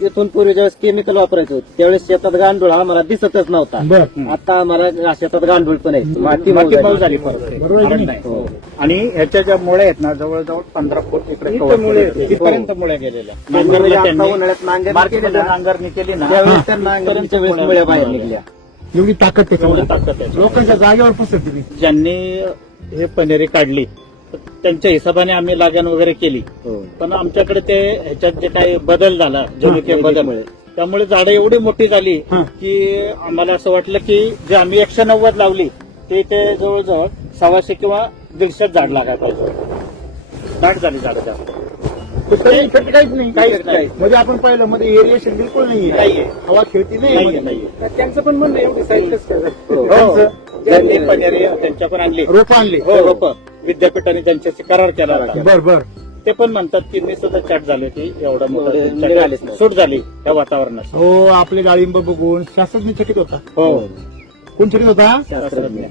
इथून पूर्वी ज्यावेळेस केमिकल वापरायचं होतं त्यावेळेस शेतात गांडूळ हा मला दिसतच नव्हता. बरं. आता मला शेतात गांडूळ पण आहे, माती मऊ झाली परत. बरोबर आहे की नाही? हो. आणि ह्याच्या ज्या मुळे आहेत ना जवळजवळ 15 फूट इकडे इथं cover मुळे केले. आहेत. इथपर्यंत मुळे गेलेल्या. नांगरणी आता त्यांनी उन्हाळ्यात नांगरणी मार्केटमध्ये केली ना, नांगरणी केली ना त्यावेळेस त्या नांगरणीच्या वेळेस मुळ्या बाहेर निघल्या. एवढी ताकद एवढं त्याच्यामध्ये ताकद आहे. लोकांच्या जागेवर पसरते ती. ज्यांनी हे पनेरी काढली त्यांच्या हिशोबाने आम्ही लागण वगैरे केली, हो. पण आमच्याकडे ते ह्याच्यात जे काही बदल झाला जनुकीय बदल जनुकीमुळे. त्यामुळे झाडं एवढी मोठी झाली हा. की आम्हाला असं वाटलं की जे आम्ही 190 लावली ते जवळजवळ 100 किंवा 150 झाड लागायला पाहिजे. दाट झाली झाडं जास्त. तरी इफेक्ट काहीच नाही. काहीच नाही. म्हणजे आपण पाहिलं मध्ये एरिएशन बिलकुल नाहीये. नाहीये. हवा खेळती नाही नाहीये, मध्ये. नाहीये. त्यांचं पण म्हणणं एवढी साईज हो. ज्यांनी पनेरी त्यांच्या पण आणली रोप आणली. हो रोप विद्यापीठाने त्यांच्याशी करार केला होता. बर बर. ते पण म्हणतात की मी सुद्धा चॅट झाले की एवढा मोठा निघालेच नाही. सूट झाली या वातावरणात. हो आपले डाळिंब बघून शास्त्रज्ञ चकित होता. हो कोण चकित होता? शास्त्रज्ञ